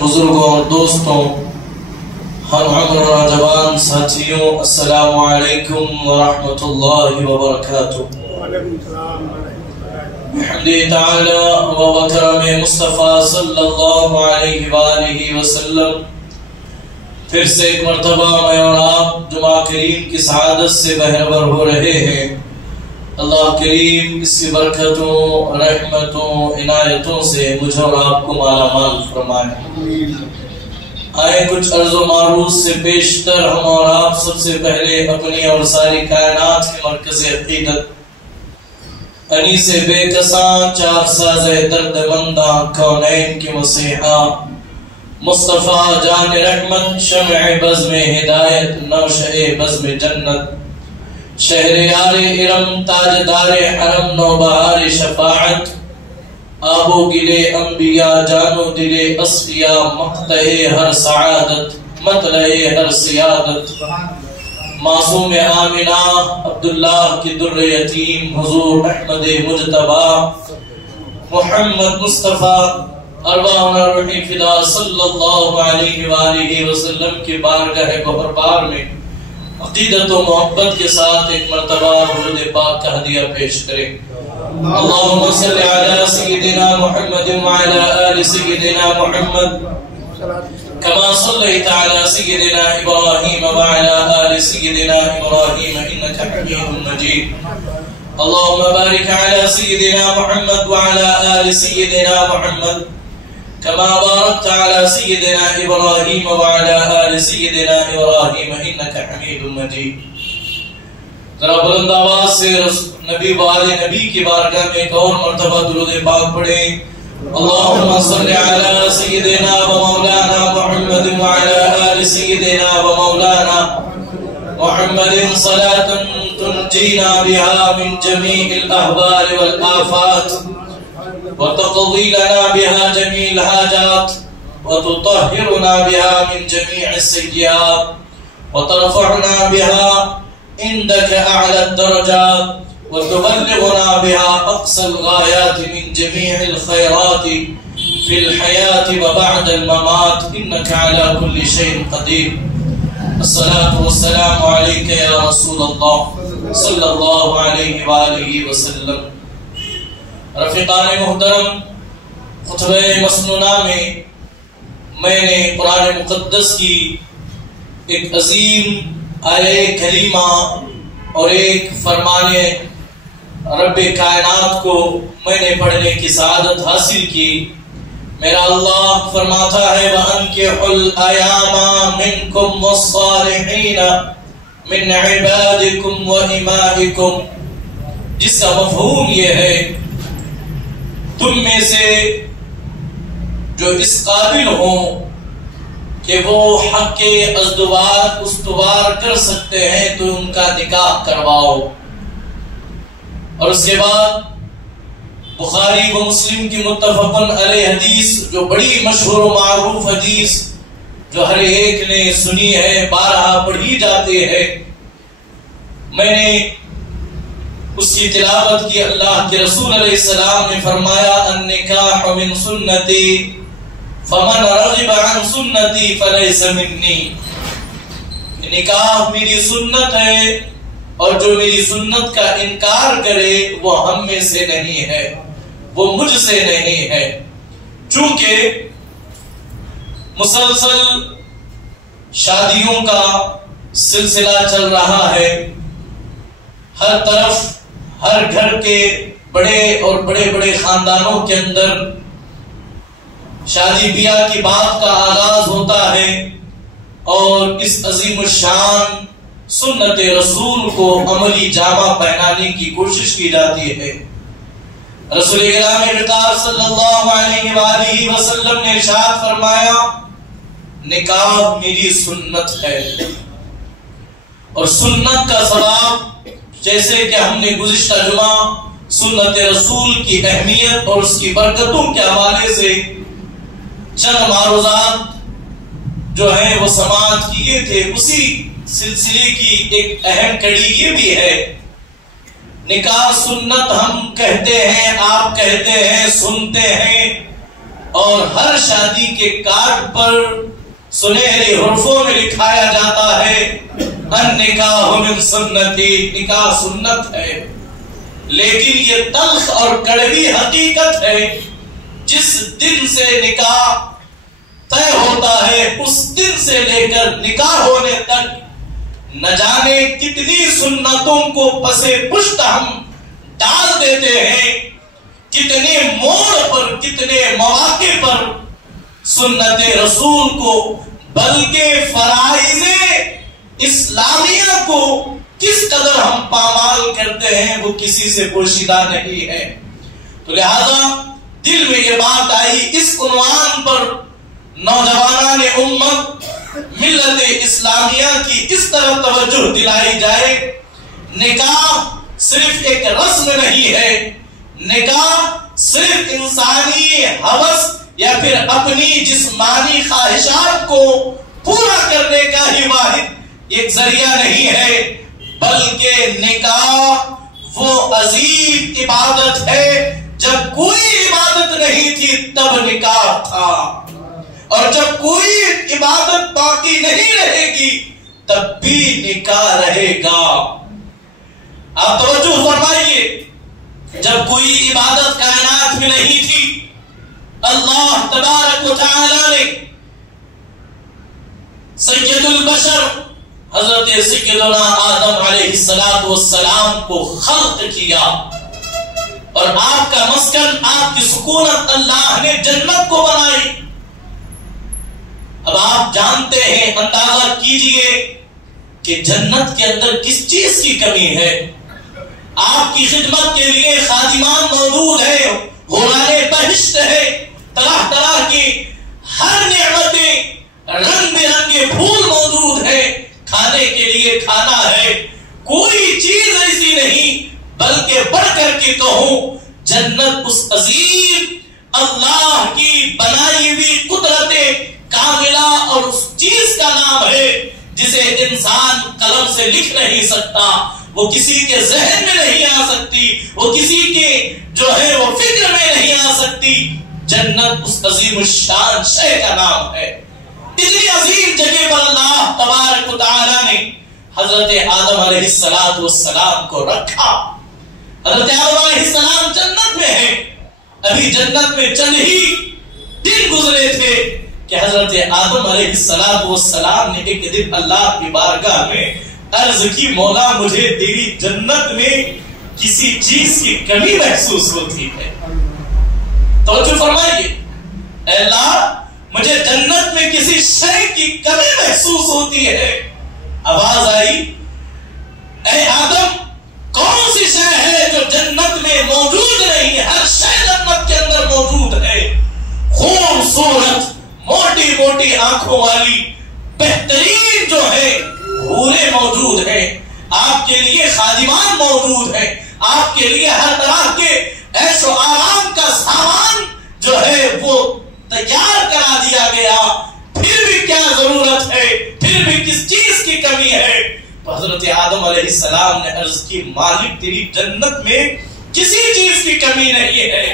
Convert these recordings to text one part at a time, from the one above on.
بزرگوں اور دوستوں، ہم عمر و نوجوان ساتھیوں، السلام علیکم ورحمۃ اللہ وبرکاتہ۔ بحمدہ تعالی و بکرم مصطفیٰ صلی اللہ علیہ وآلہ وسلم پھر سے ایک مرتبہ میں اور آپ جمعہ کریم کی سعادت سے بہرور ہو رہے ہیں۔ اللہ کریم اس کی برکتوں، رحمتوں، عنایتوں سے مجھے اور آپ کو مالا مال فرمائے۔ آئے کچھ عرض و معروض سے پیشتر ہم اور آپ سب سے پہلے اپنی اور ساری کائنات کے مرکز عقیدت، انیس بے کساں چار ساز درد منداں کونین کی مسیحا، مصطفیٰ جان رحمت، شمع بزم ہدایت، نوشہ بزم جنت، شہر یار ارم، تاجدار حرم، نوبہار شفاعت، آب و گلے انبیاء، جان و دلے اصفیاء، مقطع ہر سعادت، مطلع ہر سیادت، معصوم آمنہ، عبداللہ کی در یتیم، حضور احمد مجتبی، محمد مصطفیٰ، ارواحنا روحی فدا صلی اللہ علیہ وآلہ وسلم کی بارگاہ گہربار میں عقیدت و محبت کے ساتھ ایک مرتبہ درود پاک کا ہدیہ پیش کریں۔ اللہم صلی علی سیدنا محمد وعلی آل سیدنا محمد کما صلیت علی سیدنا ابراہیم وعلی آل سیدنا ابراہیم انکا حمید مجید۔ اللہم بارک علی سیدنا محمد وعلی آل سیدنا محمد كما باركت على سيدنا إبراهيم وعلى آل سيدنا إبراهيم إنك حميد مجيد۔ ذرا بلند آواز سے نبی والے نبی کی بارگاہ میں ایک اور مرتبہ درود پاک پڑھیں۔ اللهم صل على سيدنا ومولانا محمد وعلى آل سيدنا ومولانا محمد صلاة تنجينا بها من جميع الأهوال والآفات، وتقضي لنا بها جميع الحاجات، وتطهرنا بها من جميع السيئات، وترفعنا بها عندك أعلى الدرجات، وتبلغنا بها أقصى الغايات من جميع الخيرات في الحياة وبعد الممات، إنك على كل شيء قدير۔ الصلاة والسلام عليك يا رسول الله صلى الله عليه وآله وسلم۔ رفیقان محترم، خطبہ مسنونہ میں نے قرآن مقدس کی ایک عظیم آیہ کریمہ اور ایک فرمان رب کائنات کو میں نے پڑھنے کی سعادت حاصل کی۔ میرا اللہ فرماتا ہے وَأَنكِحُوا الْأَيَامَ مِنْكُمْ وَالصَّالِحِينَ مِنْ عِبَادِكُمْ وَإِمَائِكُمْ، جس کا مفہوم یہ ہے تم میں سے جو اس قابل ہوں کہ وہ حق کے استوار کر سکتے ہیں تو ان کا نکاح کرواؤ۔ اور اس کے بعد بخاری و مسلم کی متفقن علیہ حدیث، جو بڑی مشہور و معروف حدیث جو ہر ایک نے سنی ہے، بارہا پڑھی جاتی ہے، میں نے اس کی تلاوت کی۔ اللہ کے رسول علیہ السلام نے فرمایا النکاح من سنتی فمن رغب عن سنتی فلیس منی، نکاح میری سنت ہے اور جو میری سنت کا انکار کرے وہ ہم میں سے نہیں ہے، وہ مجھ سے نہیں ہے۔ چونکہ مسلسل شادیوں کا سلسلہ چل رہا ہے، ہر طرف ہر گھر کے بڑے اور بڑے خاندانوں کے اندر شادی بیاہ کی بات کا آغاز ہوتا ہے، اور اس عظیم الشان سنت رسول کو عملی جامہ پہنانے کی کوشش کی جاتی ہے۔ رسول اکرام وقار صلی اللہ علیہ وآلہ وسلم نے ارشاد فرمایا نکاح میری سنت ہے، اور سنت کا ثواب، جیسے کہ ہم نے گزشتہ جمعہ سنت رسول کی اہمیت اور اس کی برکتوں کے حوالے سے چند معروضات جو ہیں وہ سماعت کیے تھے، اسی سلسلے کی ایک اہم کڑی یہ بھی ہے نکاح سنت ہم کہتے ہیں، آپ کہتے ہیں، سنتے ہیں، اور ہر شادی کے کارڈ پر سنہرے حروفوں میں لکھایا جاتا ہے النکاح من سنتی، نکاح سنت ہے، لیکن یہ تلخ اور کڑوی حقیقت ہے جس دن سے نکاح طے ہوتا ہے اس دن سے لے کر نکاح ہونے تک نہ جانے کتنی سنتوں کو پسے پشت ہم ڈال دیتے ہیں، کتنے موڑ پر کتنے مواقع پر سنت رسول کو بلکہ فرائض اسلامیہ کو کس قدر ہم پامال کرتے ہیں وہ کسی سے پوشیدہ نہیں ہے۔ تو لہذا دل میں یہ بات آئی، اس عنوان پر نوجوانان امت ملت اسلامیہ کی اس طرح توجہ دلائی جائے، نکاح صرف ایک رسم نہیں ہے، نکاح صرف انسانی ہوس یا پھر اپنی جسمانی خواہشات کو پورا کرنے کا ہی واحد ایک ذریعہ نہیں ہے، بلکہ نکاح وہ عظیم عبادت ہے، جب کوئی عبادت نہیں تھی تب نکاح تھا، اور جب کوئی عبادت باقی نہیں رہے گی تب بھی نکاح رہے گا۔ آپ توجہ فرمائیے، جب کوئی عبادت کائنات میں نہیں تھی، اللہ تبارک و تعالی نے سید البشر حضرت سیدنا آدم علیہ السلام کو خلق کیا، اور آپ کا مسکن، آپ کی سکونت اللہ نے جنت کو بنائی۔ اب آپ جانتے ہیں، اندازہ کیجئے کہ جنت کے اندر کس چیز کی کمی ہے۔ آپ کی خدمت کے لیے خادمان موجود ہے، حوران بہشت ہے، طرح طرح کی ہر نعمتیں، رنگ برنگے پھول موجود ہے، کھانے کے لیے کھانا ہے، کوئی چیز ایسی نہیں، بلکہ بڑھ کر کے کہوں جنت اس عظیم اللہ کی بنائی ہوئی قدرت کاملہ اور اس چیز کا نام ہے جسے انسان قلم سے لکھ نہیں سکتا، وہ کسی کے ذہن میں نہیں آ سکتی، وہ کسی کے جو ہے وہ فکر میں نہیں آ سکتی۔ جنت اس عظیم الشان شے کا نام ہے۔ اتنی عظیم جگہ پر اللہ تبارک و تعالی نے حضرت آدم علیہ السلام کو رکھا۔ حضرت آدم علیہ السلام جنت میں ہے، ابھی جنت میں چند ہی دن گزرے تھے کہ حضرت آدم علیہ السلام نے ایک دن اللہ کی بارگاہ میں عرض کی، مولا مجھے تیری جنت میں کسی چیز کی کمی محسوس ہوتی ہے۔ توجہ فرمائیے، اے اللہ مجھے جنت میں کسی شے کی کمی محسوس ہوتی ہے۔ آواز آئی، اے آدم کون سی شے ہے جو جنت میں موجود نہیں؟ ہر شے جنت کے اندر موجود ہے، خوبصورت موٹی موٹی آنکھوں والی بہترین جو ہے حوریں موجود ہیں، آپ کے لیے خادمان موجود ہیں، آپ کے لیے ہر طرح کے عیش و آرام کا سامان جو ہے وہ تیار کرا دیا گیا، پھر بھی کیا ضرورت ہے، پھر بھی کس چیز کی کمی ہے؟ تو حضرت آدم علیہ السلام نے عرض کی، مالک تیری جنت میں کسی چیز کی کمی نہیں ہے،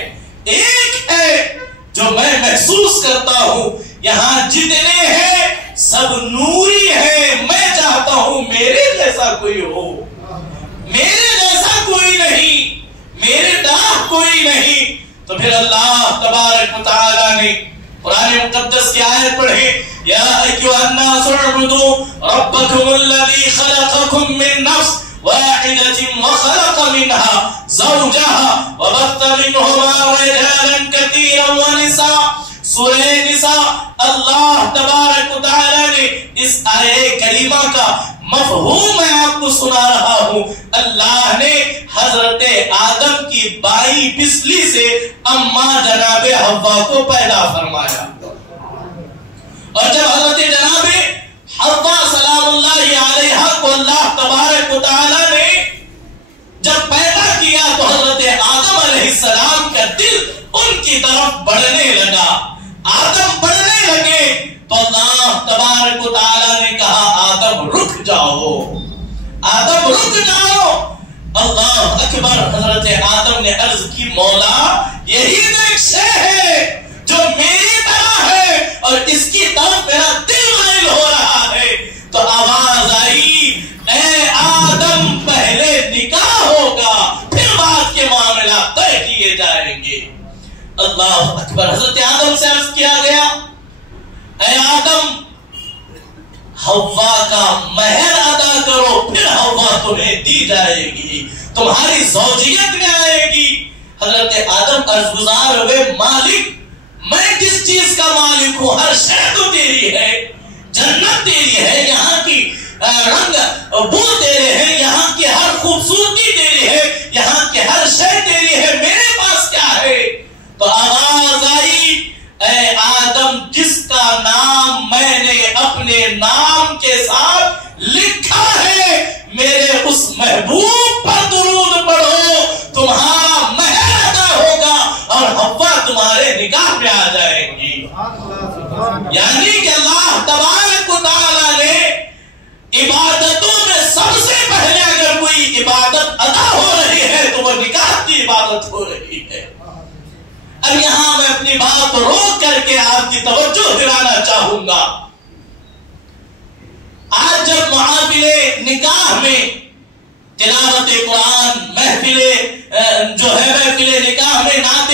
ایک ہے جو میں محسوس کرتا ہوں، یہاں جتنے ہیں سب نوری ہیں، میں چاہتا ہوں میرے جیسا کوئی ہو، میرے جیسا کوئی نہیں، میرے طرح کوئی نہیں۔ تو پھر اللہ تبارک و تعالی نے قرآن مقدس کی آیت پڑھے، یا ایھا الناس اعبدوا ربکم الذی خلقکم من نفس واحدۃ وخلق منها زوجها وبث منهما رجالا كثيرا ونساء۔ سورہ نساء اللہ تبارک و تعالی نے اس آیے کریمہ کا مفہوم میں آپ کو سنا رہا ہوں۔ اللہ نے حضرت آدم کی بائی بسلی سے اماں جناب حوا کو پیدا فرمایا، اور جب حضرت جناب حوا سلام اللہ علیہا کو اللہ تبارک و تعالی نے جب پیدا کیا تو حضرت آدم علیہ السلام کا دل ان کی طرف بڑھنے لگا، آدم بڑھنے لگے، تو اللہ تبارک و تعالی نے کہا آدم رک جاؤ، آدم رک جاؤ۔ اللہ اکبر، حضرت آدم نے عرض کی، مولا یہی تو ایک شے ہے جو میری اور اس کی طرف میرا دل مائل ہو رہا ہے، تو آواز آئی اے آدم پہلے نکاح ہوگا پھر بعد کے معاملات طے کیے جائیں گے۔ اللہ اکبر۔ حضرت آدم سے عرض کیا گیا اے آدم حوا کا مہر ادا کرو، پھر حوا تمہیں دی جائے گی، تمہاری زوجیت میں آئے گی۔ حضرت آدم عرض گزار ہوئے مالک میں کس چیز کا مالک ہوں؟ ہر شے تو تیری ہے، جنت تیری ہے، یہاں کی رنگ بو تیرے ہیں، یہاں کی ہر خوبصورتی تیری ہے، یہاں کی ہر شے تیری ہے، میرے پاس کیا ہے؟ تو آواز آئی اے آدم جس کا نام میں نے اپنے نام کے ساتھ لکھا ہے میرے اس محبوب پر درود پڑھو، تمہارا مہر ادا ہوگا اور حوا تمہارے نکاح میں آ جائیں گی۔ یعنی کہ اللہ تبارک و تعالی نے عبادتوں میں سب سے پہلے اگر کوئی عبادت ادا ہو رہی ہے تو وہ نکاح کی عبادت ہو رہی ہے۔ اب یہاں میں اپنی بات روک کر کے آپ کی توجہ دلانا چاہوں گا۔ آج جب محافل نکاح میں تلاوت قرآن محفل نکاح میں نعت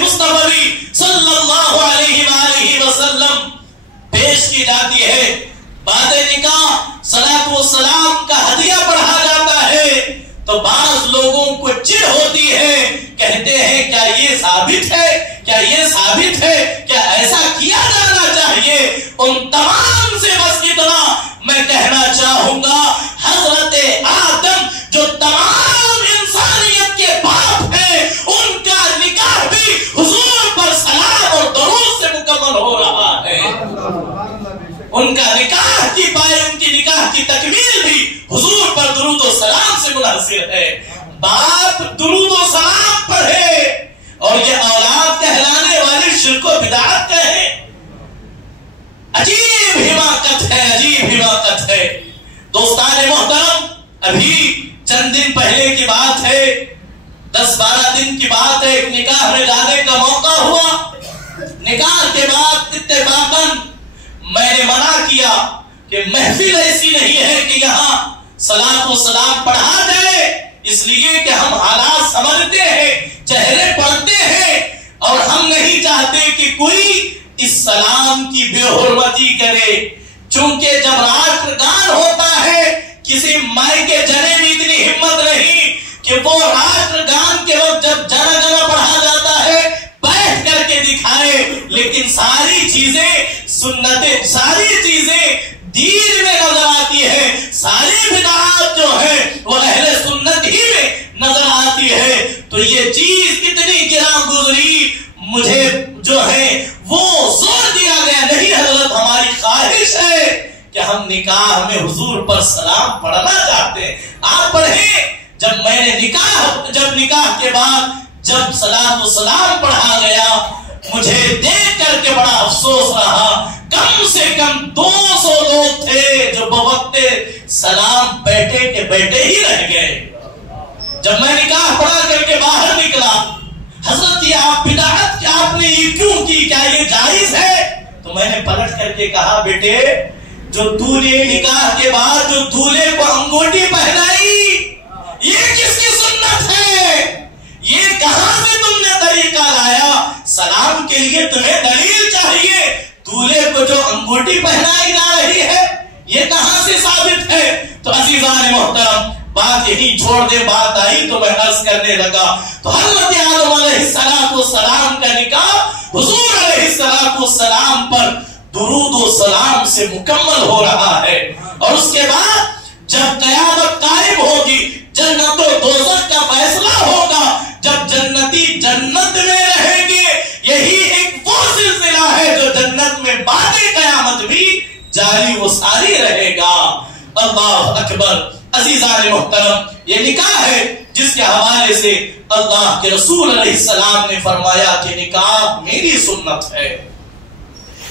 مصطفی صلی اللہ علیہ وآلہ وسلم پیش کی جاتی ہے، بعد نکاح صلاۃ و سلام کا ہدیہ پڑھا جاتا ہے، تو بعض لوگوں کو چڑ ہوتی ہے، کہتے ہیں کیا یہ ثابت ہے، کیا یہ ثابت ہے، کیا ایسا کیا جانا چاہیے؟ ان تمام سے بس اتنا میں کہنا چاہوں گا، حضرت آدم جو تمام انسانیت کے باپ ہیں، ان کا نکاح بھی حضور پر سلام اور درود سے مکمل ہو رہا ہے۔ ان کا نکاح کی ان کی نکاح کی تکمیل بھی حضور پر درود و سلام سے منحصر ہے۔ باپ درود و سلام پڑھے اور یہ اولاد کہلانے والی شرک و بدعت کہے، عجیب حماقت ہے، عجیب حماقت ہے۔ دوستان محترم، ابھی چند دن پہلے کی بات ہے، 10-12 دن کی بات ہے، ایک نکاح میں جانے کا موقع ہوا۔ نکاح کے بعد اتفاقاً میں نے منع کیا کہ محفل ایسی نہیں ہے کہ یہاں صلاۃ و سلام پڑھا جائے، اس لیے کہ ہم حالات سمجھتے ہیں، چہرے پڑھتے ہیں، اور ہم نہیں چاہتے کہ کوئی اس سلام کی بے حرمتی کرے۔ چونکہ جب راشٹر گان ہوتا ہے، کسی مائی کے جنے میں اتنی ہمت نہیں کہ وہ راشٹر گان کے وقت جب جنا جنا پڑھا جاتا ہے بیٹھ کر کے دکھائے، لیکن ساری چیزیں سنتیں، ساری چیزیں دین میں نظر آتی ہے، ساری بدعات جو ہے وہ اہل سنت ہی میں نظر آتی ہے۔ تو یہ چیز کتنی گراں گزری، مجھے جو ہے وہ زور دیا گیا، نہیں حضرت ہماری خواہش ہے کہ ہم نکاح میں حضور پر سلام پڑھنا چاہتے ہیں، آپ پڑھیں۔ جب میں نے نکاح کے بعد جب صلاۃ و سلام پڑھا گیا، مجھے دیکھ کر کے بڑا افسوس رہا، کم سے کم 200 لوگ تھے جو بوقت سلام بیٹھے کے بیٹھے ہی رہ گئے۔ جب میں نکاح پڑھا کر کے باہر نکلا، حضرت یہ آپ بدعت کیا آپ نے یہ کیوں کی، کیا یہ جائز ہے؟ تو میں نے پلٹ کر کے کہا بیٹے، جو تو نے نکاح کے بعد جو دولہے کو انگوٹی پہنائی، یہ کس کی سنت ہے؟ یہ کہاں سے تم نے طریقہ لایا؟ سلام کے لیے تمہیں دلیل چاہیے، دولہے کو جو انگوٹی پہنائی جا رہی ہے یہ کہاں سے ثابت ہے؟ تو عزیزان محترم، بات یہی چھوڑ دے، بات آئی تو میں عرض کرنے لگا۔ تو حضرت آدم علیہ السلام کا نکاح حضور علیہ السلام پر درود و سلام سے مکمل ہو رہا ہے، اور اس کے بعد جب قیامت قائم ہوگی، جنت و دوزخ کا فیصلہ ہوگا، جب جنتی جنت میں رہیں گے، یہی ایک وہ سلسلہ ہے جو جنت میں بعد قیامت بھی جاری و ساری رہے گا۔ اللہ اکبر۔ عزیزان محترم، یہ نکاح ہے جس کے حوالے سے اللہ کے رسول علیہ السلام نے فرمایا کہ نکاح میری سنت ہے،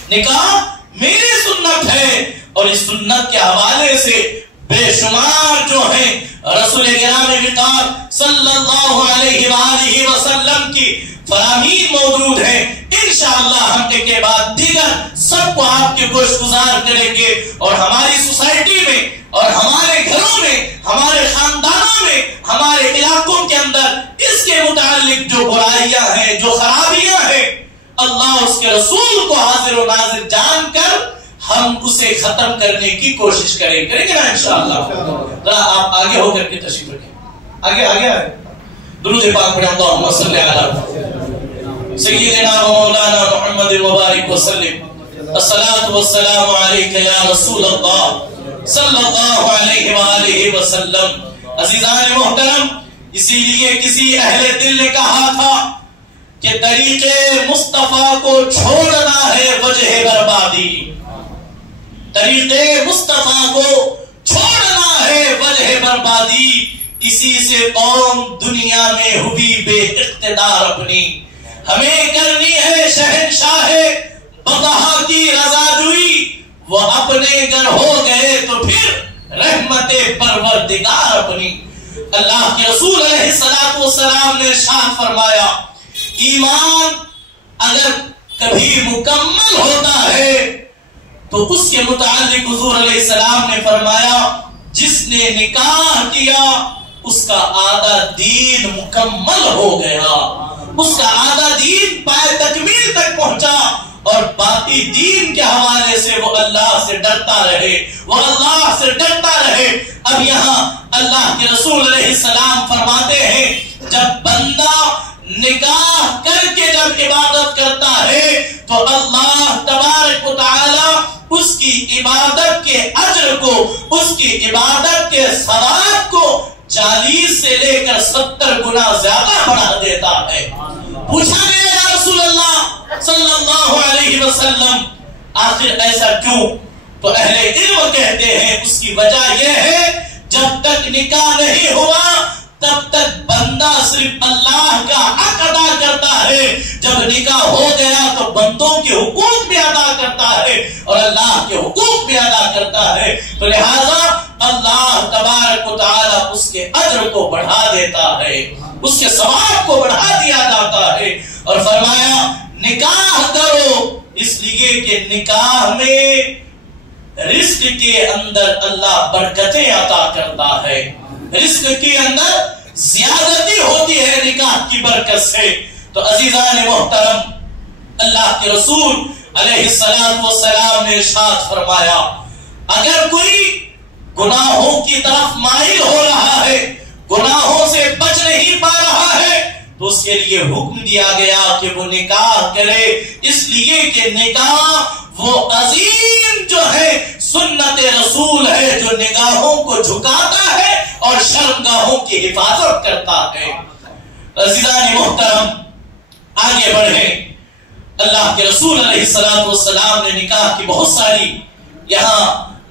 نکاح میری سنت ہے، اور اس سنت کے حوالے سے بے شمار جو ہیں رسول کرام وقار صلی اللہ علیہ وآلہ وسلم کی فرامین موجود ہیں. انشاءاللہ ہم ایک کے بعد دیگر سب کو آپ کے گوشت گزار کریں گے، اور ہماری سوسائٹی میں اور ہمارے گھروں میں، ہمارے خاندانوں میں، ہمارے علاقوں کے اندر اس کے متعلق جو برائیاں ہیں، جو خرابیاں ہیں، اللہ اس کے رسول کو حاضر و ناظر جان کر ہم اسے ختم کرنے کی کوشش کریں گے نا انشاءاللہ. ذرا آپ آگے ہو کر کے تشریف رکھیں. آگے درود پاک پڑھیں. اللہم صلی علی سیدنا و مولانا محمد مبارک وسلم. الصلاۃ والسلام علیک یا رسول اللہ صلی اللہ علیہ وآلہ وسلم. عزیزان محترم، اسی لیے کسی اہل دل نے کہا تھا کہ طریقے مصطفیٰ کو چھوڑنا ہے وجہ بربادی. طریقے مصطفیٰ کو چھوڑنا ہے وجہ بربادی. اسی سے قوم دنیا میں ہوئی بے اقتدار اپنی. ہمیں کرنی ہے شہنشاہ بقا کی رضا جوئی. وہ اپنے گھر ہو گئے تو پھر رحمت پروردگار اپنی. اللہ کے رسول علیہ السلام نے ارشاد فرمایا، ایمان اگر کبھی مکمل ہوتا ہے تو اس کے متعلق حضور علیہ السلام نے فرمایا، جس نے نکاح کیا اس کا آدھا دین مکمل ہو گیا، اس کا آدھا دین پائے تکمیل تک پہنچا، اور باقی دین کے حوالے سے وہ اللہ سے ڈرتا رہے، وہ اللہ سے ڈرتا رہے. اب یہاں اللہ کے رسول علیہ السلام فرماتے ہیں، جب بندہ نکاح کر کے جب عبادت کرتا ہے تو اللہ تبارک و تعالی اس کی عبادت کے اجر کو، اس کی عبادت کے ثواب کو 40 سے لے کر 70 گنا زیادہ بڑھا دیتا ہے. پوچھا گیا یا رسول اللہ صلی اللہ علیہ وسلم، آخر ایسا کیوں؟ تو اہل علم کہتے ہیں اس کی وجہ یہ ہے، جب تک نکاح نہیں ہوا تب تک بندہ صرف اللہ کا حق ادا کرتا ہے، جب نکاح ہو گیا تو بندوں کے حقوق بھی ادا کرتا ہے اور اللہ کے حقوق بھی ادا کرتا ہے. تو لہذا اللہ تبارک و تعالی اس کے اجر کو بڑھا دیتا ہے، اس کے ثواب کو بڑھا دیا جاتا ہے. اور فرمایا نکاح کرو، اس لیے کہ نکاح میں رزق کے اندر اللہ برکتیں عطا کرتا ہے، رزق کے اندر زیادتی ہوتی ہے نکاح کی برکت سے. تو عزیزان محترم، اللہ کے رسول علیہ السلام نے ارشاد فرمایا، اگر کوئی گناہوں کی طرف مائل ہو رہا ہے، گناہوں سے بچ نہیں پا رہا ہے، تو اس کے لیے حکم دیا گیا کہ وہ نکاح کرے، اس لیے کہ نکاح وہ عظیم جو ہے سنت رسول ہے جو نگاہوں کو جھکاتا ہے اور شرمگاہوں کی حفاظت کرتا ہے. عزیزان محترم، آگے بڑھیں. اللہ کے رسول علیہ السلام نے نکاح کی بہت ساری یہاں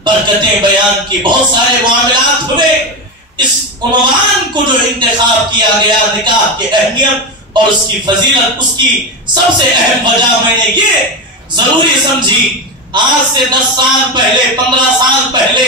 برکتیں بیان کی، بہت سارے معاملات ہوئے. اس عنوان کو جو انتخاب کیا گیا نکاح کی اہمیت اور اس کی فضیلت، اس کی سب سے اہم وجہ میں نے یہ ضروری سمجھی. آج سے 10 سال پہلے، 15 سال پہلے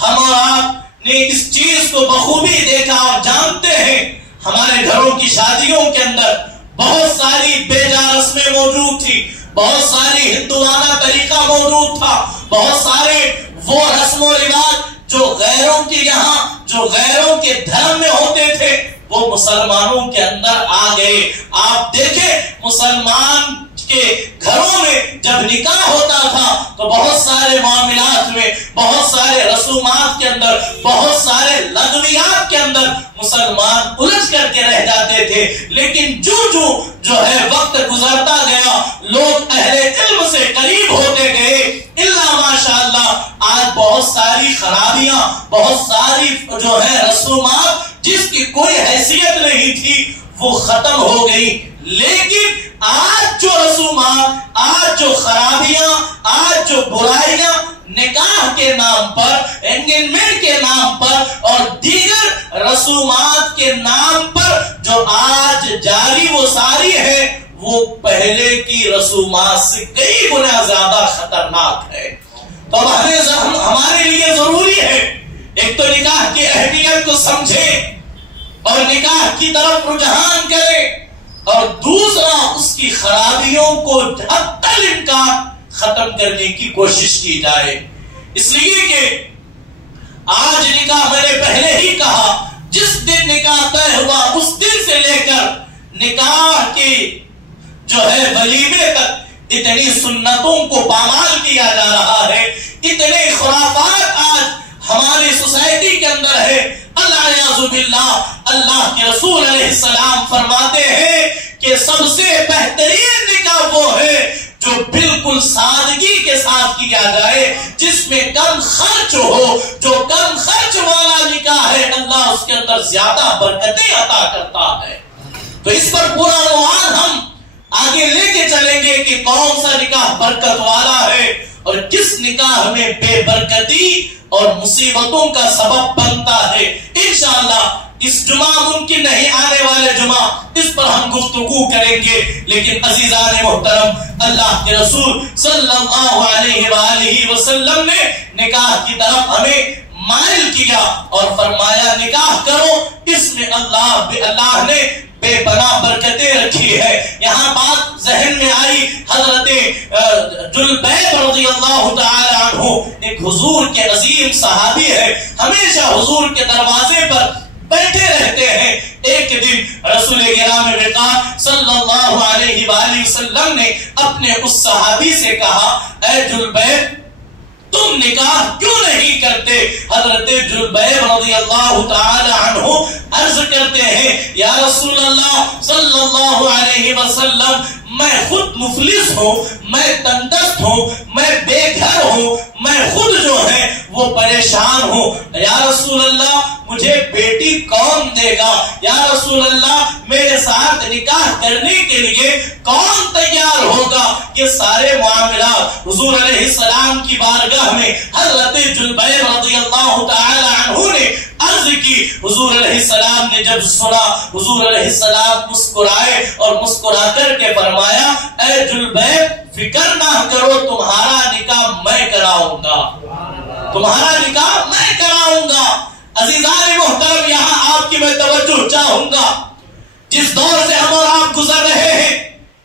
ہم اور آپ نے اس چیز کو بخوبی دیکھا اور جانتے ہیں. ہمارے گھروں کی شادیوں کے اندر بہت ساری بے جا رسمیں موجود تھی، بہت ساری ہندوانہ طریقہ موجود تھا، بہت سارے وہ رسم و رواج جو غیروں کے یہاں، جو غیروں کے دھرم میں ہوتے تھے، وہ مسلمانوں کے اندر آ گئے. آپ دیکھیں مسلمان کے گھروں میں جب نکاح ہوتا تھا تو بہت سارے معاملات میں، بہت سارے رسومات کے اندر، بہت سارے لغویات کے اندر مسلمان الجھ کر کے رہ جاتے تھے. لیکن جو ہے وقت گزرتا گیا، لوگ اہل علم سے قریب ہوتے گئے، اللہ ماشاءاللہ آج بہت ساری خرابیاں، بہت ساری جو ہے رسومات جس کی کوئی حیثیت نہیں تھی وہ ختم ہو گئی. لیکن آج جو رسومات، آج جو خرابیاں، آج جو برائیاں نکاح کے نام پر، انگیجمنٹ کے نام پر اور دیگر رسومات کے نام پر جو آج جاری وہ ساری ہے، وہ پہلے کی رسومات سے کئی گنا زیادہ خطرناک ہے. تو ہمارے لیے ضروری ہے ایک تو نکاح کی اہمیت کو سمجھیں اور نکاح کی طرف رجحان کریں، اور دوسرا اس کی خرابیوں کو حتی الامکان ختم کرنے کی کوشش کی جائے. اس لیے کہ آج نکاح میں نے پہلے ہی کہا جس دن نکاح طے ہوا اس دن سے لے کر نکاح کی جو ہے ولیمے تک اتنی سنتوں کو پامال کیا جا رہا ہے، اتنے خرافات آج ہماری سوسائٹی کے اندر ہے. اللہ باللہ اللہ کے رسول علیہ السلام فرماتے ہیں کہ سب سے بہترین نکاح وہ ہے جو بالکل سادگی کے ساتھ کیا جائے، جس میں کم خرچ ہو. جو کم خرچ والا نکاح ہے اللہ اس کے اندر زیادہ برکتیں عطا کرتا ہے. تو اس پر پورا عنوان ہم آگے لے کے چلیں گے کہ کون سا نکاح برکت والا ہے اور کس نکاح میں بے برکتی اور مصیبتوں کا سبب بنتا ہے. انشاءاللہ اس جمعہ ممکن نہیں، آنے والے جمعہ اس پر ہم گفتگو کریں گے. لیکن عزیزان محترم، اللہ کے رسول صلی اللہ علیہ وآلہ وسلم نے نکاح کی طرف ہمیں مائل کیا اور فرمایا نکاح کرو، اس میں اللہ نے بے پناہ برکتیں رکھی ہے. یہاں بات ذہن میں آئی، حضرت جلبیب رضی اللہ تعالی عنہ ایک حضور کے عظیم صحابی ہے، ہمیشہ حضور کے دروازے پر بیٹھے رہتے ہیں. ایک دن رسول کرام وقار صلی اللہ علیہ وآلہ وسلم نے اپنے اس صحابی سے کہا، اے جلبیب تم نکاح کیوں نہیں کرتے؟ حضرت جلبیب رضی اللہ تعالی عنہ عرض کرتے ہیں، یا رسول اللہ صلی اللہ علیہ وسلم میں خود مفلس ہوں، میں تندرست ہوں، میں بے گھر ہوں، میں خود جو ہے وہ پریشان ہوں. یا رسول اللہ مجھے بیٹی کون دے گا؟ یا رسول اللہ میرے ساتھ نکاح کرنے کے لیے کون تیار ہوگا؟ یہ سارے معاملات حضور علیہ السلام کی بارگاہ میں حضرت جلبیب رضی اللہ تعالی عنہ نے عرض کی. حضور علیہ السلام نے جب سنا، حضور علیہ السلام مسکرائے اور مسکرا کر کے فرمایا، اے جلبیب فکر نہ کرو، تمہارا نکاح میں کراؤں گا، تمہارا نکاح میں کراؤں گا. عزیزان محترم، یہاں آپ کی میں توجہ چاہوں گا، جس دور سے ہم اور آپ گزر رہے ہیں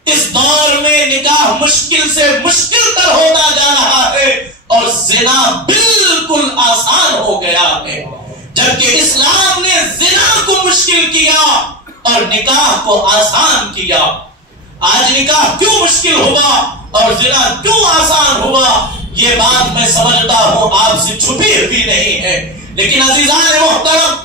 اس دور میں نکاح مشکل سے مشکل تر ہوتا جا رہا ہے اور زنا بالکل آسان ہو گیا ہے. جبکہ اسلام نے زنا کو مشکل کیا اور نکاح کو آسان کیا. آج نکاح کیوں مشکل ہوا اور زنا کیوں آسان ہوا، یہ بات میں سمجھتا ہوں آپ سے چھپی ہوئی نہیں ہے. لیکن عزیزان محترم،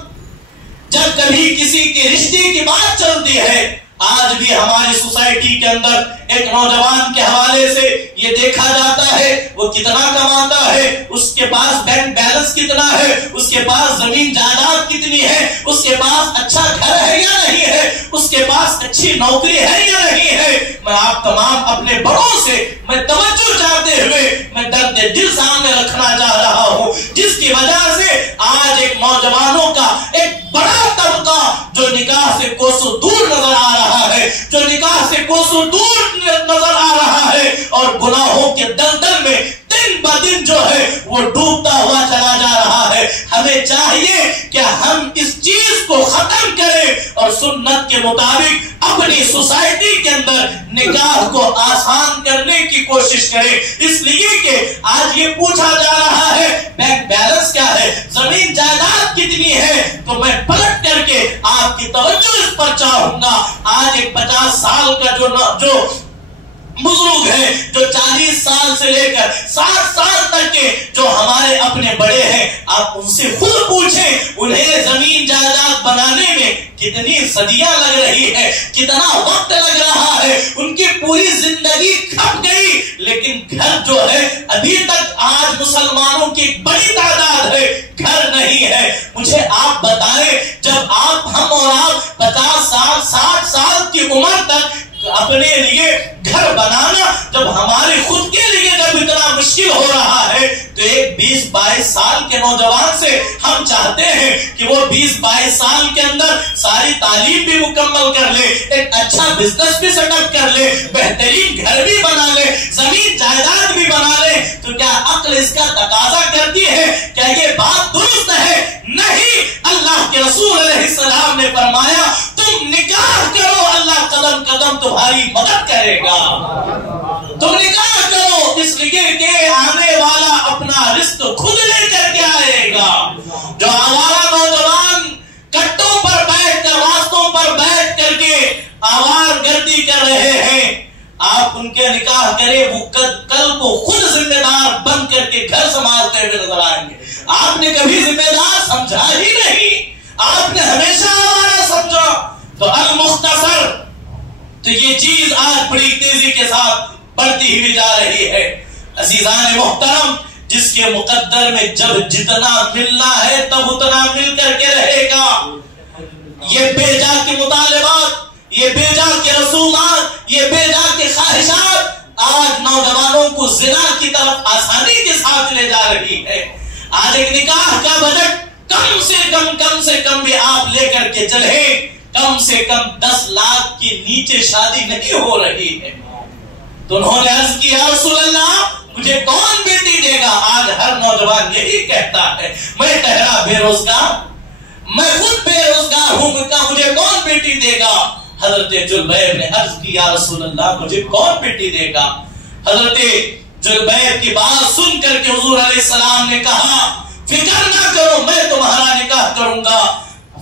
جب کبھی کسی کے رشتے کی بات چلتی ہے، آج بھی ہماری سوسائٹی کے اندر ایک نوجوان کے حوالے سے یہ دیکھا جاتا ہے وہ کتنا کماتا ہے، اس کے پاس بینک بیلنس کتنا ہے، اس کے پاس زمین جائیداد کتنی ہے، اس کے پاس اچھا گھر ہے یا نہیں ہے، اس کے پاس اچھی نوکری ہے یا نہیں ہے. میں آپ تمام اپنے بڑوں سے میں توجہ چاہتے ہوئے میں درد دل سامنے رکھنا چاہ رہا ہوں، جس کی وجہ سے آج ایک نوجوانوں کا ایک بڑا طبقہ جو نکاح سے کوسوں دور نظر آ رہا ہے، جو نکاح سے کوسوں دور نظر آ رہا ہے اور گناہوں کے دلدل میں دن بدن جو ہے وہ ڈوبتا ہوا چلا جا رہا ہے. ہمیں چاہیے کہ ہم اس چیز کو ختم کریں اور سنت کے مطابق اپنی سوسائٹی کے اندر نکاح کو آسان کرنے کی کوشش کریں. اس لیے کہ آج یہ پوچھا جا رہا ہے بینک بیلنس کیا ہے، زمین جائیداد کتنی ہے، تو میں پلٹ کر کے آپ کی توجہ اس پر چاہوں گا. آج ایک 50 سال کا جو بزرگ ہے، جو 40 سال سے لے کر 60 سال تک کے جو ہمارے اپنے بڑے ہیں، آپ ان سے خود پوچھیں انہیں زمین جائیداد بنانے میں کتنی صدیاں لگ رہی ہے، کتنا وقت لگ رہا ہے، ان کی پوری زندگی کھپ گئی، لیکن گھر جو ہے ابھی تک آج مسلمانوں کی بڑی تعداد ہے گھر نہیں ہے. مجھے آپ بتائیں، جب ہم اور آپ 50 سال 60 سال کی عمر تک اپنے لیے گھر بنانا جب ہمارے خود کے لیے جب اتنا مشکل ہو رہا ہے، تو ایک 20-22 سال کے نوجوان سے ہم چاہتے ہیں کہ وہ 20-22 سال کے اندر ساری تعلیم بھی مکمل کر لے، ایک اچھا بزنس بھی سیٹ اپ کر لے، بہترین گھر بھی بنا لے، زمین جائیداد بھی بنا لے. تو کیا عقل اس کا تقاضا کرتی ہے؟ کیا یہ بات درست ہے؟ نہیں. اللہ کے رسول علیہ السلام نے فرمایا تم نکاح کرو، اللہ قدم قدم وسلم تمہاری مدد کرے گا. تم نکاح کرو اس لیے کہ آنے والا اپنا رزق خود لے کر کے آئے گا. جو آوارہ نوجوان کٹوں پر بیٹھ کر راستوں پر بیٹھ کر کے آوار گردی کر رہے ہیں، آپ ان کے نکاح کرے، وہ کل کو خود ذمہ دار بن کر کے گھر سنبھالتے ہوئے نظر آئیں گے. آپ نے کبھی ذمہ دار سمجھا ہی نہیں، آپ نے ہمیشہ آوارہ سمجھا. تو المختصر، تو یہ چیز آج بڑی تیزی کے ساتھ بڑھتی ہوئی جا رہی ہے. عزیزان محترم، جس کے مقدر میں جب جتنا ملنا ہے تب اتنا مل کر کے رہے گا. یہ بے جا کے مطالبات، یہ بے جا کے رسومات، یہ بے جا کے خواہشات آج نوجوانوں کو زنا کی طرف آسانی کے ساتھ لے جا رہی ہے. آج ایک نکاح کا بجٹ کم سے کم بھی آپ لے کر کے چلے، کم سے کم 10 لاکھ کے نیچے شادی نہیں ہو رہی ہے. تو انہوں نے عرض کیا، رسول اللہ مجھے کون بیٹی دے گا؟ آج ہر نوجوان یہی کہتا ہے، میں ٹھہرا بے روزگار، میں خود بے روزگار ہوں، مجھے کون بیٹی دے گا؟ حضرت جلبیر نے عرض کی، یا رسول اللہ مجھے کون بیٹی دے گا؟ حضرت جلبیر کی بات سن کر کے حضور علیہ السلام نے کہا، فکر نہ کرو، میں تمہارا نکاح کروں گا.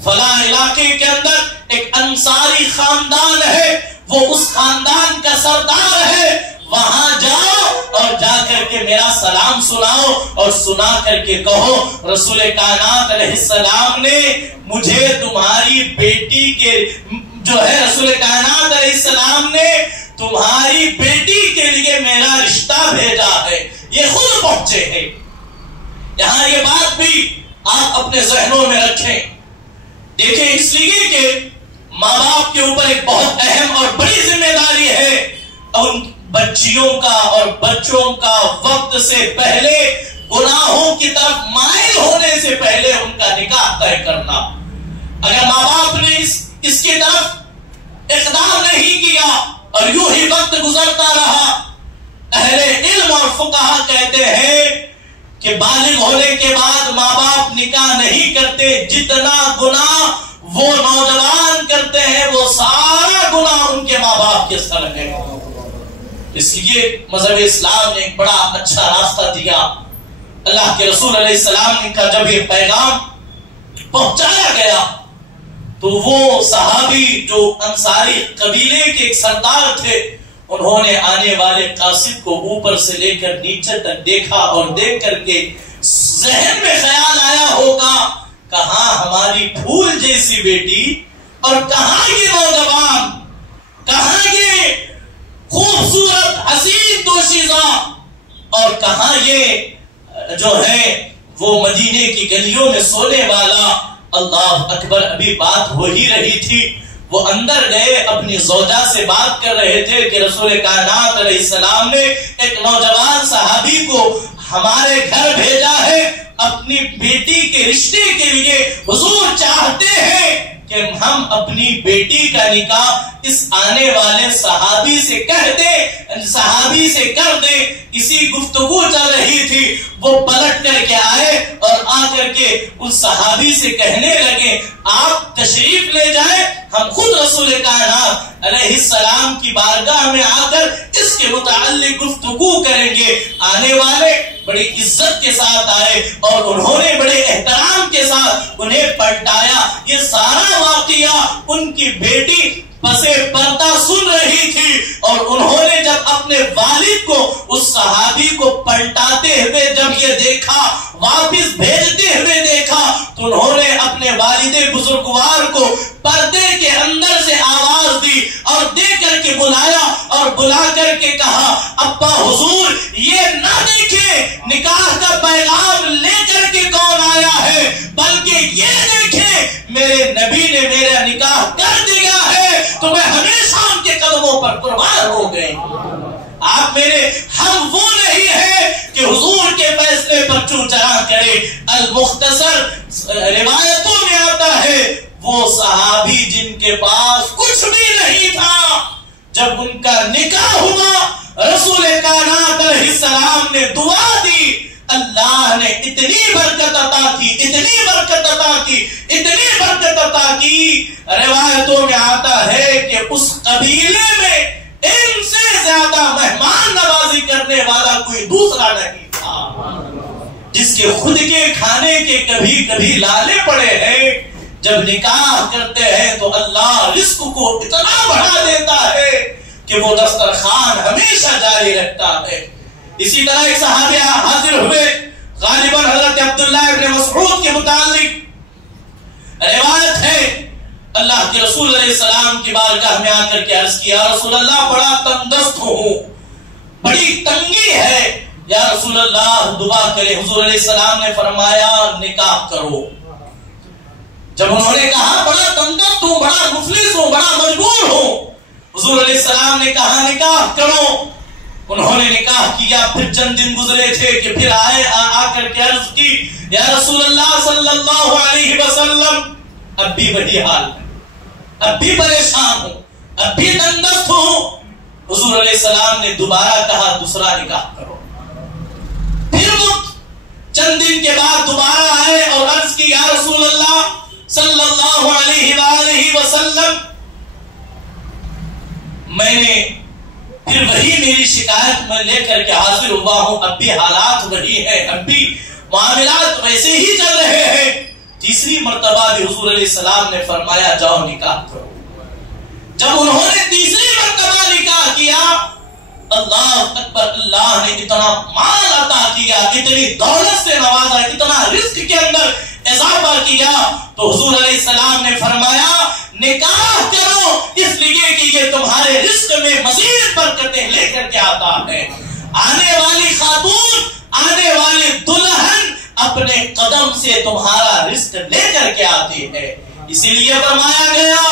فلاں علاقے کے اندر ایک انصاری خاندان ہے، وہ اس خاندان کا سردار ہے، وہاں جاؤ اور جا کر کے میرا سلام سناؤ اور سنا کر کے کہو رسول کائنات علیہ السلام نے مجھے تمہاری بیٹی کے جو ہے رسول کائنات علیہ السلام نے تمہاری بیٹی کے لیے میرا رشتہ بھیجا ہے. یہ خود پہنچے ہیں. یہاں یہ بات بھی آپ اپنے ذہنوں میں رکھیں. دیکھیں، اس لیے کہ ماں باپ کے اوپر ایک بہت اہم اور بڑی ذمہ داری ہے ان بچیوں کا اور بچوں کا وقت سے پہلے گناہوں کی طرف مائل ہونے سے پہلے ان کا نکاح طے کرنا. اگر ماں باپ نے اس کی طرف اقدام نہیں کیا اور یوں ہی وقت گزرتا رہا، اہل علم اور فقہا کہتے ہیں کہ بالغ ہونے کے بعد ماں باپ نکاح نہیں کرتے. جتنا گناہ وہ نوجوان کرتے ہیں وہ سارا گناہ ان کے ماں باپ کے سر ہے. اس لیے مذہب اسلام نے ایک بڑا اچھا راستہ دیا. اللہ کے رسول علیہ السلام کا جب یہ پیغام پہنچایا گیا تو وہ صحابی جو انصاری قبیلے کے ایک سردار تھے، انہوں نے آنے والے قاصد کو اوپر سے لے کر نیچے تک دیکھا اور دیکھ کر کے ذہن میں خیال آیا ہوگا، کہاں ہماری پھول جیسی بیٹی اور کہاں یہ نوجوان، کہاں یہ خوبصورت حسین دوشیزہ اور کہاں یہ جو ہے وہ مدینے کی گلیوں میں سونے والا. اللہ اکبر، ابھی بات ہو ہی رہی تھی. وہ اندر گئے، اپنی زوجہ سے بات کر رہے تھے کہ رسول کائنات علیہ السلام نے ایک نوجوان صحابی کو ہمارے گھر بھیجا ہے اپنی بیٹی کے رشتے کے لیے. حضور چاہتے ہیں کہ ہم اپنی بیٹی کا نکاح اس آنے والے صحابی سے کر دیں. اسی گفتگو چل رہی تھی، وہ پلٹ کر کے آئے اور آ کر کے اس صحابی سے کہنے لگے، آپ تشریف لے جائیں، ہم خود رسول کائنات علیہ السلام کی بارگاہ میں آ کر اس کے متعلق گفتگو کریں گے. آنے والے بڑی عزت کے ساتھ آئے اور انہوں نے بڑے احترام کے ساتھ انہیں پلٹایا. یہ سارا واقعہ ان کی بیٹی پسے پردہ سن رہی تھی اور انہوں نے جب اپنے والد کو اس صحابی کو پلٹاتے ہوئے جب یہ دیکھا، واپس بھیجتے ہوئے دیکھا، تو انہوں نے اپنے والد بزرگوار کو پردے کے اندر سے آواز دی اور دے کر کے بلایا اور بلا کر کے کہا، ابا حضور یہ نہ دیکھیں نکاح کا پیغام لے کر کے کون آیا ہے، بلکہ یہ دیکھیں میرے نبی نے میرا نکاح کر دیا ہے تو میں ہمیشہ ان کے قدموں پر قربان ہو گئے. آپ میرے ہم وہ نہیں ہے کہ حضور کے فیصلے پر چوں چرا کرے. المختصر روایتوں میں آتا ہے وہ صحابی جن کے پاس کچھ بھی نہیں تھا، جب ان کا نکاح ہوا رسول کائنات علیہ السلام نے دعا دی، اللہ نے اتنی برکت عطا کی، اتنی برکت عطا کی، اتنی برکت عطا کی، روایتوں میں آتا ہے کہ اس قبیلے میں ان سے زیادہ مہمان نوازی کرنے والا کوئی دوسرا نہیں تھا، جس کے خود کے کھانے کے کبھی کبھی لالے پڑے ہیں، جب نکاح کرتے ہیں تو اللہ رزق کو اتنا بڑھا دیتا ہے کہ وہ دسترخوان ہمیشہ جاری رکھتا ہے۔ اسی طرح ایک صحابی حاضر ہوئے، غالباً حضرت عبداللہ ابن مسعود کے متعلق روایت ہے، اللہ کے رسول علیہ السلام کی بارگاہ میں آ کر کے عرض کیا، رسول اللہ بڑا تندرست ہوں، بڑی تنگی ہے، یا رسول اللہ دعا کرے۔ حضور علیہ السلام نے فرمایا نکاح کرو۔ جب انہوں نے کہا بڑا تندرست ہوں، بڑا مفلس ہوں، بڑا مجبور ہوں، حضور علیہ السلام نے کہا نکاح کرو۔ انہوں نے نکاح کیا، پھر چند دن گزرے تھے کہ پھر آئے، آ کر کے عرض کی، یا رسول اللہ صلی اللہ علیہ وسلم اب بھی وہی حال ہے، اب بھی پریشان ہوں، اب بھی تندرست ہوں۔ حضور علیہ السلام نے دوبارہ کہا دوسرا نکاح کرو۔ پھر وہ چند دن کے بعد دوبارہ آئے اور عرض کی، یا رسول اللہ صلی اللہ علیہ وآلہ وسلم میں نے پھر وہی میری شکایت میں لے کر کے حاضر ہوا ہوں، اب بھی حالات وہی ہیں، اب بھی معاملات ویسے ہی چل رہے ہیں۔ تیسری مرتبہ بھی حضور علیہ السلام نے فرمایا جاؤ نکاح کرو۔ جب انہوں نے تیسری مرتبہ نکاح کیا، اللہ اکبر، اللہ نے اتنا مال عطا کیا، اتنی دولت سے نوازا، اتنا رزق کے اندر اضافہ کیا، تو حضور علیہ السلام نے فرمایا نکاح کرو، اس لیے کہ یہ تمہارے رزق میں مزید برکتیں لے کر کے آتا ہے۔ آنے والی خاتون، آنے والی دلہن اپنے قدم سے تمہارا رزق لے کر کے آتی ہے، اسی لیے فرمایا گیا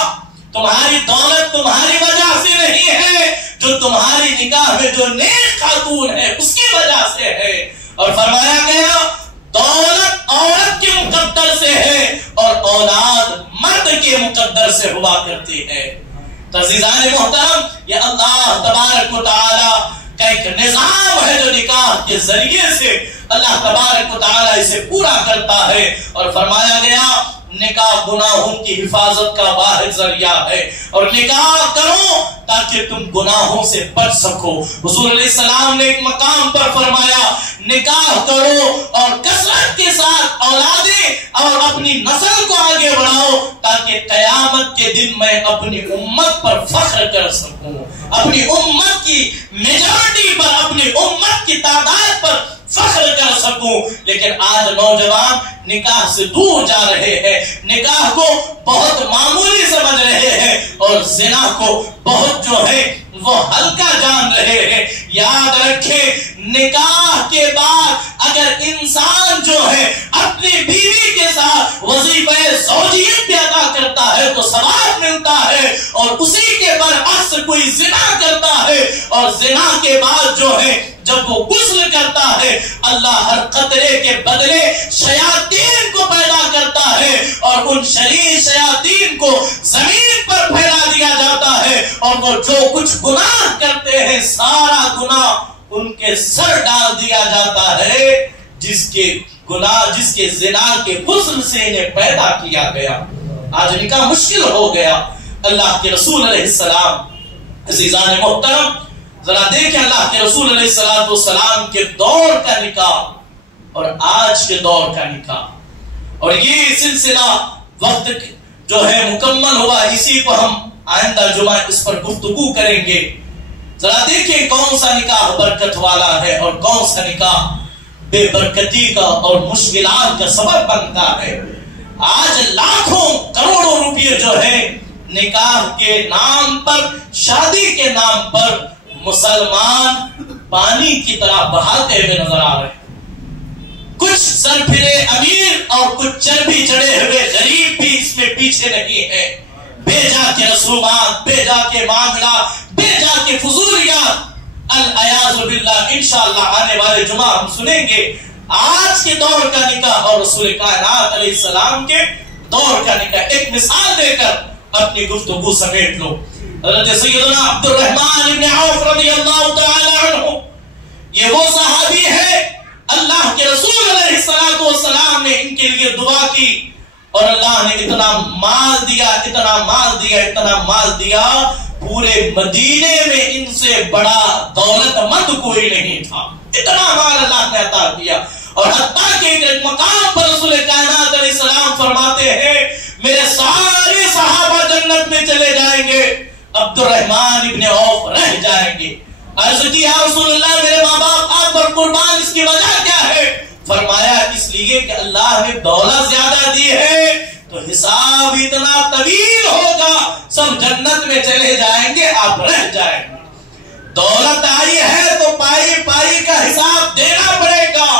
تمہاری دولت تمہاری وجہ سے نہیں ہے، جو تمہاری نکاح میں جو نیک خاتون ہے اس کی وجہ سے ہے۔ اور فرمایا گیا دولت عورت کے مقدر سے ہے اور اولاد مرد کے مقدر سے ہوا کرتی ہے۔ عزیزان محترم، یہ اللہ تبارک و تعالی کا ایک نظام ہے جو نکاح کے ذریعے سے اللہ تبارک و تعالی اسے پورا کرتا ہے۔ اور فرمایا گیا نکاح گناہوں کی حفاظت کا واحد ذریعہ ہے، اور نکاح کرو تاکہ تم گناہوں سے بچ سکو۔ حضور علیہ السلام نے ایک مقام پر فرمایا نکاح کرو اور کثرت کے ساتھ اولادیں اور اپنی نسل کو آگے بڑھاؤ تاکہ قیامت کے دن میں اپنی امت پر فخر کر سکوں، اپنی امت کی میجورٹی پر، اپنی امت کی تعداد پر فخر کر سکوں۔ لیکن آج نوجوان نکاح سے دور جا رہے ہیں، نکاح کو بہت معمولی سمجھ رہے ہیں اور زنا کو بہت جو ہے وہ ہلکا جان رہے ہیں۔ یاد رکھیں نکاح کے بعد اگر انسان جو ہے اپنی بیوی کے ساتھ وظیفہ زوجیت بھی ادا کرتا ہے تو ثواب ملتا ہے، اور اسی کے برعکس کوئی زنا کرتا ہے اور زنا کے بعد جو ہے جب وہ غسل کرتا ہے اللہ ہر قطرے کے بدلے شیاطین کو پیدا کرتا ہے اور ان شریر شیاطین کو زمین پر پھیلا دیا جاتا ہے، اور وہ جو کچھ گناہ کرتے ہیں سارا گناہ ان کے سر ڈال دیا جاتا ہے، جس کے زنا کے غسل سے انہیں پیدا کیا گیا۔ آج نکاح مشکل ہو گیا۔ اللہ کے رسول علیہ السلام، عزیزان محترم ذرا دیکھیں اللہ کے رسول علیہ السلام کے دور کا نکاح اور آج کے دور کا نکاح، اور یہ سلسلہ وقت جو ہے مکمل ہوا، اسی کو ہم آئندہ جمعہ اس پر گفتگو کریں گے۔ ذرا دیکھیں کون سا نکاح برکت والا ہے اور کون سا نکاح بے برکتی کا اور مشکلات کا سبب بنتا ہے۔ آج لاکھوں کروڑوں روپے جو ہے نکاح کے نام پر، شادی کے نام پر مسلمان پانی کی طرح بہاتے ہوئے نظر آ رہے ہیں۔ کچھ سر پھرے امیر اور کچھ چربی چڑھے ہوئے غریب بھی اس میں پیچھے نہیں ہے۔ بے جا کے رسومات، بے جا کے معاملات، بے جا کے فضولیات، العیاذ باللہ۔ انشاءاللہ آنے والے جمعہ ہم سنیں گے آج کے دور کا نکاح اور رسول کائنات علیہ السلام کے دور کا نکاح۔ ایک مثال دے کر اپنی گفتگو سمیٹ لو۔ حضرت سیدنا عبد الرحمن بن عوف رضی اللہ تعالی عنہ، یہ وہ صحابی ہے اللہ کے رسول علیہ السلام نے ان کے لیے دعا کی اور اللہ نے اتنا مال دیا، اتنا مال دیا، اتنا مال دیا، پورے مدینے میں ان سے بڑا دولت مند کوئی نہیں تھا، اتنا مال اللہ نے عطا کیا۔ اور حتیٰ کہ ایک مقام پر رسول کائنات علیہ السلام فرماتے ہیں میرے سارے صحابہ جنت میں چلے جائیں گے، عبد الرحمن ابن عوف رہ جائیں گے۔ عرض کی یا رسول اللہ میرے ماں باپ آپ پر قربان، اس کی وجہ کیا ہے؟ فرمایا اس لیے کہ اللہ نے دولت زیادہ دی ہے تو حساب اتنا طویل ہوگا، سب جنت میں چلے جائیں گے، آپ رہ جائیں گے۔ دولت آئی ہے تو پائی پائی کا حساب دینا پڑے گا،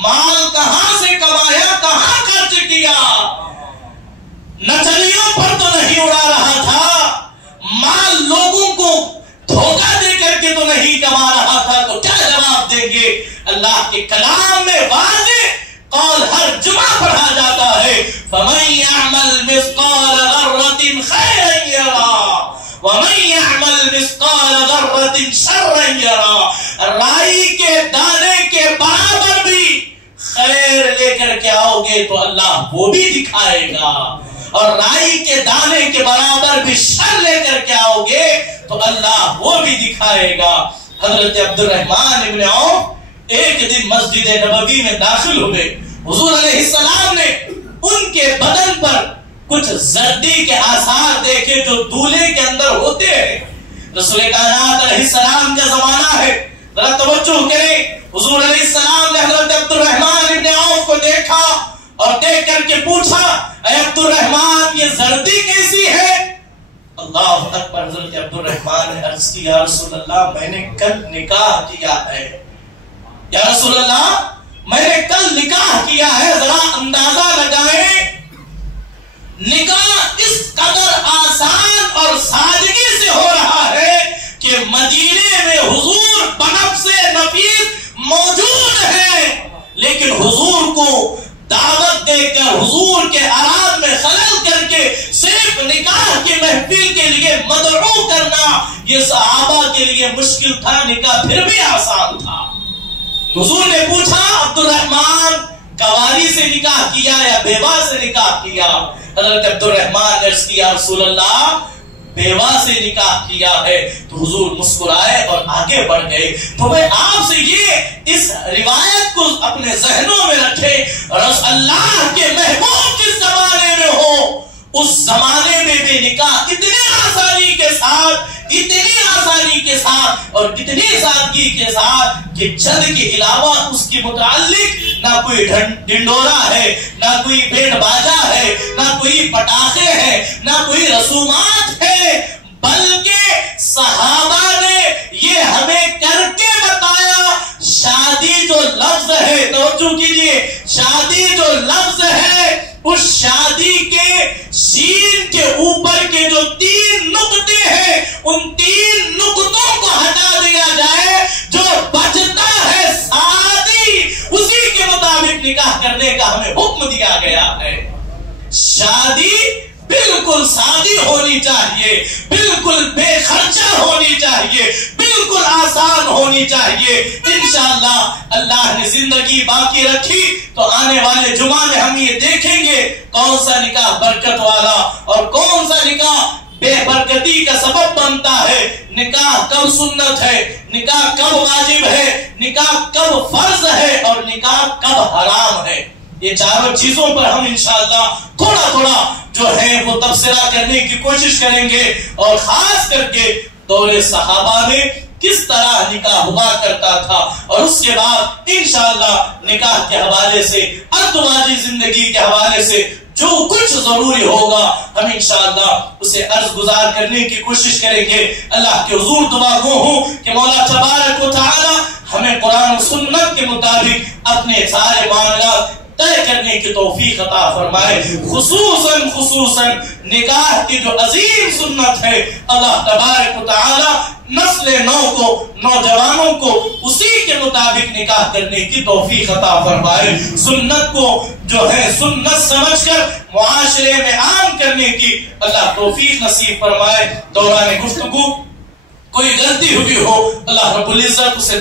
مال کہاں سے کمایا، کہاں خرچ کیا، نچلیوں پر تو نہیں اڑا رہا تھا، مال لوگوں کو دھوکہ دے کر کے تو نہیں کما رہا تھا، تو کیا جواب دیں گے؟ اللہ کے کلام میں واضح قول ہر جمعہ پڑھا جاتا ہے فَمَن يَعْمَلْ مِثْقَالَ ذَرَّةٍ خَيْرًا يَرَهُ وَمَن يَعْمَلْ مِثْقَالَ ذَرَّةٍ شَرًّا يَرَهُ۔ رائی کے دانے کے برابر بھی خیر لے کر کے آؤ گے تو اللہ وہ بھی دکھائے گا، اور رائی کے دانے کے برابر بھی شر لے کر کے آؤ گے تو اللہ وہ بھی دکھائے گا۔ حضرت عبد الرحمن ابن عوف ایک دن مسجد نبوی میں داخل ہوئے، حضور علیہ السلام نے ان کے بدن پر کچھ زردی کے آثار دیکھے جو دولے کے اندر ہوتے ہیں۔ رسول کائنات علیہ السلام کا زمانہ ہے، ذرا توجہ کریں، حضور علیہ السلام نے حضرت عبد الرحمن ابن عوف کو دیکھا اور دیکھ کر کے پوچھا اے عبد الرحمن یہ زردی کیسی ہے؟ اللہ اکبر۔ حضرت عبد الرحمن نے عرض کی یا رسول اللہ میں نے کل نکاح کیا ہے، یا رسول اللہ میں نے کل نکاح کیا ہے، ذرا اندازہ لگائیں نکاح اس قدر آسان اور سادگی سے ہو رہا ہے کہ مدینے میں حضور بنفس نفیس موجود ہے، لیکن حضور کو دعوت دے کر حضور کے آرام میں خلل کر کے صرف نکاح کی محفل کے لیے مدعو کرنا یہ صحابہ کے لیے مشکل تھا، نکاح پھر بھی آسان تھا۔ حضور نے پوچھا عبد الرحمن کواری سے نکاح کیا یا بیوہ سے نکاح کیا؟ حضرت عبد الرحمن نے عرض کیا رسول اللہ بیوہ سے نکاح کیا ہے، تو حضور مسکرائے اور آگے بڑھ گئے۔ تو میں آپ سے یہ اس روایت کو اپنے ذہنوں میں رکھے، اللہ کے محبوب جس زمانے میں ہو اس زمانے میں بھی نکاح اتنی آسانی کے ساتھ اور اتنی سادگی کے ساتھ کہ چند کے علاوہ اس کے متعلق نہ کوئی ڈنڈورا ہے، نہ کوئی بینڈ باجا ہے، نہ کوئی پٹاخے ہیں، نہ کوئی رسومات ہے، بلکہ صحابہ نے یہ ہمیں کر کے بتایا شادی جو لفظ ہے، توجہ کیجئے، شادی جو لفظ ہے اس شادی کے سین کے اوپر کے جو 3 نقطے ہیں ان 3 نقطوں کو ہٹا دیا جائے، جو بچتا ہے شادی اسی کے مطابق نکاح کرنے کا ہمیں حکم دیا گیا ہے۔ شادی بالکل سادی ہونی چاہیے، بالکل بے خرچہ ہونی چاہیے، بالکل آسان ہونی چاہیے۔ انشاءاللہ اللہ نے زندگی باقی رکھی تو آنے والے جمعہ میں ہم یہ دیکھیں گے کون سا نکاح برکت والا اور کون سا نکاح بے برکتی کا سبب بنتا ہے، نکاح کب سنت ہے، نکاح کب واجب ہے، نکاح کب فرض ہے اور نکاح کب حرام ہے۔ یہ چاروں چیزوں پر ہم انشاءاللہ تھوڑا تھوڑا جو ہے وہ تبصرہ کرنے کی کوشش کریں گے، اور خاص کر کے دور صحابہ میں کس طرح نکاح ہوا کرتا تھا، اور اس کے بعد انشاءاللہ نکاح کے حوالے سے ارتواجی زندگی کے حوالے سے جو کچھ ضروری ہوگا ہم انشاءاللہ اسے عرض گزار کرنے کی کوشش کریں گے۔ اللہ کے حضور دعا گو ہوں کہ مولا تبارک و تعالی ہمیں قرآن و سنت کے مطابق اپنے سارے معاملات طے کرنے کی توفیق عطا فرمائے، خصوصاً نکاح کی جو عظیم سنت ہے اللہ تبارک و تعالی نسل نو کو، نوجوانوں کو اسی کے مطابق نکاح کرنے کی توفیق عطا فرمائے، سنت کو جو ہے سنت سمجھ کر معاشرے میں عام کرنے کی اللہ توفیق نصیب فرمائے۔ دوران گفتگو کوئی غلطی ہوئی ہو اللہ رب العزت اسے